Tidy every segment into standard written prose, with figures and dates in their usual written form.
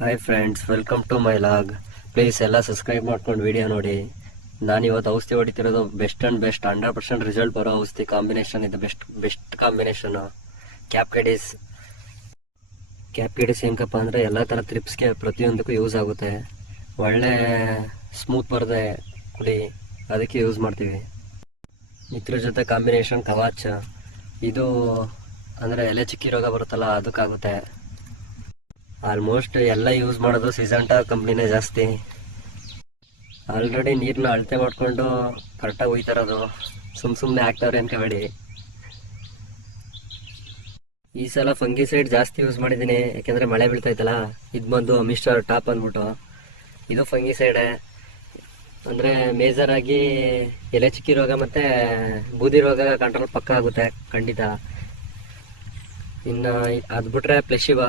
Hi friends, welcome to my log. Please ಎಲ್ಲ subscribe ಮಾಡ್ಕೊಂಡು video ನೋಡಿ. ನಾನು ಇವತ್ತು ಔಷಧಿ ಹೊಡಿತಿರೋದು ಬೆಸ್ಟ್ ಆ್ಯಂಡ್ ಬೆಸ್ಟ್ 100% ರಿಸಲ್ಟ್ ಬರೋ ಔಷಧಿ ಕಾಂಬಿನೇಷನ್ ಇದು. ಬೆಸ್ಟ್ ಕಾಂಬಿನೇಷನು ಕ್ಯಾಪ್ಗೆಡಿಸ್. ಹೆಂಗಪ್ಪ ಅಂದರೆ ಎಲ್ಲ ಥರ ಟ್ರಿಪ್ಸ್ಗೆ ಪ್ರತಿಯೊಂದಕ್ಕೂ ಯೂಸ್ ಆಗುತ್ತೆ. ಒಳ್ಳೆ ಸ್ಮೂತ್ ಬರದೆ ಕುಡಿ, ಅದಕ್ಕೆ ಯೂಸ್ ಮಾಡ್ತೀವಿ. ಇದ್ರ ಜೊತೆ ಕಾಂಬಿನೇಷನ್ ಕವಾಚ್. ಇದು ಅಂದರೆ ಎಲೆ ಚಿಕ್ಕಿ ರೋಗ ಬರುತ್ತಲ್ಲ, ಅದಕ್ಕಾಗುತ್ತೆ. ಆಲ್ಮೋಸ್ಟ್ ಎಲ್ಲ ಯೂಸ್ ಮಾಡೋದು ಸಿಜಂಟಾ ಕಂಪ್ನಿನೇ ಜಾಸ್ತಿ. ಆಲ್ರೆಡಿ ನೀರನ್ನ ಅಳತೆ ಮಾಡಿಕೊಂಡು ಕರೆಕ್ಟಾಗಿ ಒಯ್ತಾರದು, ಸುಮ್ಮನೆ ಹಾಕ್ತವ್ರೆ ಅನ್ಕೋಬೇಡಿ. ಈ ಸಲ ಫಂಗಿಸೈಡ್ ಜಾಸ್ತಿ ಯೂಸ್ ಮಾಡಿದ್ದೀನಿ, ಯಾಕೆಂದರೆ ಮಳೆ ಬೀಳ್ತೈತಲ್ಲ. ಇದು ಬಂದು ಮಿಸ್ಟರ್ ಟಾಪ್ ಅಂದ್ಬಿಟ್ಟು ಇದು ಫಂಗಿಸೈಡೆ. ಅಂದರೆ ಮೇಜರ್ ಆಗಿ ಎಲೆ ಚಿಕ್ಕಿ ರೋಗ ಮತ್ತು ಬೂದಿ ರೋಗ ಕಂಟ್ರೋಲ್ ಪಕ್ಕ ಆಗುತ್ತೆ ಖಂಡಿತ. ಇನ್ನು ಅದು ಬಿಟ್ರೆ ಪ್ಲೆಶಿವಾ,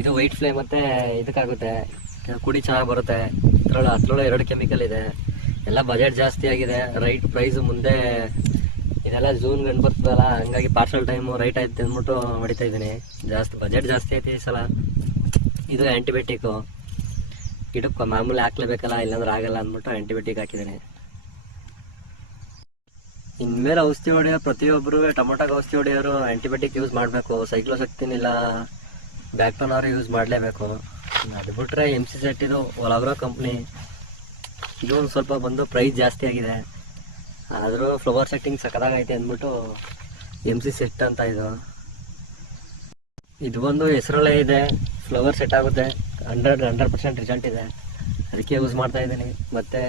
ಇದು ವೈಟ್ ಫ್ಲೇಮ್ ಮತ್ತು ಇದಕ್ಕಾಗುತ್ತೆ, ಕುಡಿ ಚೆನ್ನಾಗಿ ಬರುತ್ತೆ. ಅದರೊಳಗೆ 2 ಕೆಮಿಕಲ್ ಇದೆ. ಎಲ್ಲ ಬಜೆಟ್ ಜಾಸ್ತಿ ಆಗಿದೆ, ರೈಟ್ ಪ್ರೈಸು ಮುಂದೆ ಇದೆಲ್ಲ ಜೂನ್ ಗಂಟು ಬರ್ತದಲ್ಲ, ಹಂಗಾಗಿ ಪಾರ್ಸಲ್ ಟೈಮು ರೈಟ್ ಆಯ್ತು ಅಂದ್ಬಿಟ್ಟು ಹೊಡಿತಾ ಇದ್ದೀನಿ. ಬಜೆಟ್ ಜಾಸ್ತಿ ಐತಿ ಈ ಸಲ. ಇದು ಆ್ಯಂಟಿಬಯೋಟಿಕ್ಕು, ಗಿಡಕ್ಕೆ ಮಾಮೂಲಿ ಹಾಕ್ಲೇಬೇಕಲ್ಲ, ಇಲ್ಲಾಂದ್ರೆ ಆಗಲ್ಲ ಅಂದ್ಬಿಟ್ಟು ಆ್ಯಂಟಿಬಯೋಟಿಕ್ ಹಾಕಿದ್ದೀನಿ. ಇನ್ಮೇಲೆ ಔಷಧಿ ಹೊಡೆಯೋ ಪ್ರತಿಯೊಬ್ಬರು ಟೊಮೊಟೊಗೆ ಔಷಧಿ ಹೊಡೆಯೋರು ಆ್ಯಂಟಿಬಯೋಟಿಕ್ ಯೂಸ್ ಮಾಡಬೇಕು. ಸೈಕ್ಲೋಸೆಕ್ಟಿನಿಲ್ಲ ಬ್ಯಾಕ್ಟೋನ್ ಅವರು ಯೂಸ್ ಮಾಡಲೇಬೇಕು. ಅದು ಬಿಟ್ಟರೆ MCZ ಇದು ಒಲಾಬ್ರೋ ಕಂಪ್ನಿ. ಇದು ಒಂದು ಸ್ವಲ್ಪ ಬಂದು ಪ್ರೈಸ್ ಜಾಸ್ತಿ ಆಗಿದೆ, ಆದರೂ ಫ್ಲವರ್ ಸೆಟ್ಟಿಂಗ್ ಸಕ್ಕದಾಗೈತೆ ಅಂದ್ಬಿಟ್ಟು MCZ ಅಂತ. ಇದು ಬಂದು ಹೆಸರಲ್ಲೇ ಇದೆ, ಫ್ಲವರ್ ಸೆಟ್ ಆಗುತ್ತೆ, 100% ರಿಸಲ್ಟ್ ಇದೆ, ಅದಕ್ಕೆ ಯೂಸ್ ಮಾಡ್ತಾ ಇದ್ದೀನಿ. ಮತ್ತು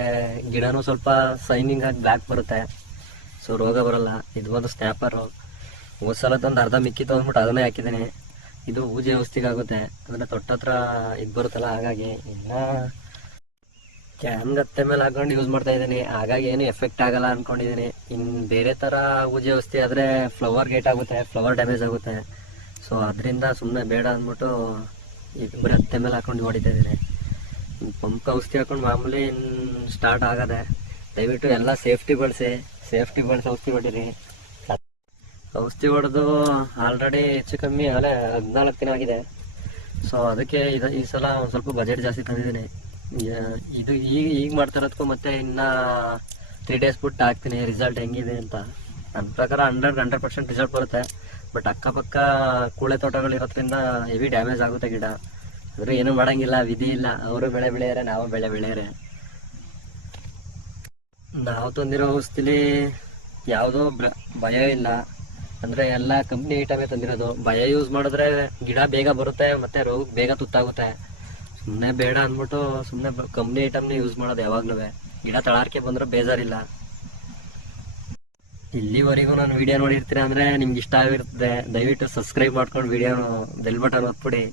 ಗಿಡನೂ ಸ್ವಲ್ಪ ಸೈನಿಂಗ್ ಆಗಿ ಬ್ಲ್ಯಾಕ್ ಬರುತ್ತೆ, ಸೊ ರೋಗ ಬರಲ್ಲ. ಇದು ಬಂದು ಸ್ನ್ಯಾಪರು. ಹೋದ ಸಲ ತಂದು ಅರ್ಧ ಮಿಕ್ಕಿತ್ತು ಅಂದ್ಬಿಟ್ಟು ಅದನ್ನೇ ಹಾಕಿದ್ದೀನಿ. ಇದು ಊಜಿ ಔಷಧಿಗಾಗುತ್ತೆ, ಅಂದರೆ ತೊಟ್ಟತ್ರ ಇದು ಬರುತ್ತಲ್ಲ, ಹಾಗಾಗಿ ಇನ್ನು ಕ್ಯಾನ್ಗತ್ತೆ ಮೇಲೆ ಹಾಕೊಂಡು ಯೂಸ್ ಮಾಡ್ತಾ ಇದ್ದೀನಿ. ಹಾಗಾಗಿ ಏನು ಎಫೆಕ್ಟ್ ಆಗಲ್ಲ ಅಂದ್ಕೊಂಡಿದ್ದೀನಿ. ಇನ್ನು ಬೇರೆ ಥರ ಊಜಿ ಔಷಧಿ ಆದರೆ ಫ್ಲವರ್ ಗೇಟ್ ಆಗುತ್ತೆ, ಫ್ಲವರ್ ಡ್ಯಾಮೇಜ್ ಆಗುತ್ತೆ. ಸೊ ಅದರಿಂದ ಸುಮ್ಮನೆ ಬೇಡ ಅಂದ್ಬಿಟ್ಟು ಇದು ಬರೀ ಹತ್ತೆ ಮೇಲೆ ಹಾಕೊಂಡು ಹೊಡಿತಾ ಇದ್ದೀನಿ. ಪಂಪ್ ಔಷಧಿ ಹಾಕೊಂಡು ಮಾಮೂಲಿ ಸ್ಟಾರ್ಟ್ ಆಗದೆ. ದಯವಿಟ್ಟು ಎಲ್ಲ ಸೇಫ್ಟಿ ಬಳಸಿ ಔಷಧಿ ಹೊಡೀರಿ. ಔಷಧಿ ಹೊಡೆದು ಆಲ್ರೆಡಿ ಹೆಚ್ಚು ಕಮ್ಮಿ 14 ದಿನ ಆಗಿದೆ. ಸೊ ಅದಕ್ಕೆ ಈ ಸಲ ಒಂದು ಸ್ವಲ್ಪ ಬಜೆಟ್ ಜಾಸ್ತಿ ತಂದಿದ್ದೀನಿ. ಇದು ಈಗ ಮಾಡ್ತಾ ಇರೋದಕ್ಕೂ ಮತ್ತೆ ಇನ್ನು 3 ಡೇಸ್ ಬಿಟ್ಟು ಹಾಕ್ತೀನಿ ರಿಸಲ್ಟ್ ಹೆಂಗಿದೆ ಅಂತ. ನನ್ನ ಪ್ರಕಾರ 100% ರಿಸಲ್ಟ್ ಬರುತ್ತೆ. ಬಟ್ ಅಕ್ಕಪಕ್ಕ ಕೂಳೆ ತೋಟಗಳಿರೋದ್ರಿಂದ ಹೆವಿ ಡ್ಯಾಮೇಜ್ ಆಗುತ್ತೆ ಗಿಡ. ಆದರೆ ಏನೂ ಮಾಡೋಂಗಿಲ್ಲ, ವಿಧಿ ಇಲ್ಲ. ಅವರು ಬೆಳೆ ಬೆಳೆಯೋರೆ, ನಾವು ಬೆಳೆ ಬೆಳೆಯೋರೆ. ನಾವು ತಂದಿರೋ ಔಷಧಿಲಿ ಯಾವುದೋ ಭಯ ಇಲ್ಲ, ಅಂದರೆ ಎಲ್ಲ ಕಂಪ್ನಿ ಐಟಮೇ ತಂದಿರೋದು. ಭಯ ಯೂಸ್ ಮಾಡಿದ್ರೆ ಗಿಡ ಬೇಗ ಬರುತ್ತೆ ಮತ್ತು ರೋಗಕ್ಕೆ ಬೇಗ ತುತ್ತಾಗುತ್ತೆ. ಸುಮ್ಮನೆ ಬೇಡ ಅಂದ್ಬಿಟ್ಟು ಸುಮ್ಮನೆ ಕಂಪ್ನಿ ಐಟಮ್ನೇ ಯೂಸ್ ಮಾಡೋದು ಯಾವಾಗಲೂ. ಗಿಡ ತಳಾರಿಕೆ ಬಂದರೂ ಬೇಜಾರಿಲ್ಲ. ಇಲ್ಲಿವರೆಗೂ ನಾನು ವಿಡಿಯೋ ನೋಡಿರ್ತೀರ ಅಂದರೆ ನಿಮ್ಗೆ ಇಷ್ಟ ಆಗಿರ್ತದೆ. ದಯವಿಟ್ಟು ಸಬ್ಸ್ಕ್ರೈಬ್ ಮಾಡ್ಕೊಂಡು ವಿಡಿಯೋ ಬೆಲ್ ಬಟನ್ ಒತ್ಬಿಡಿ.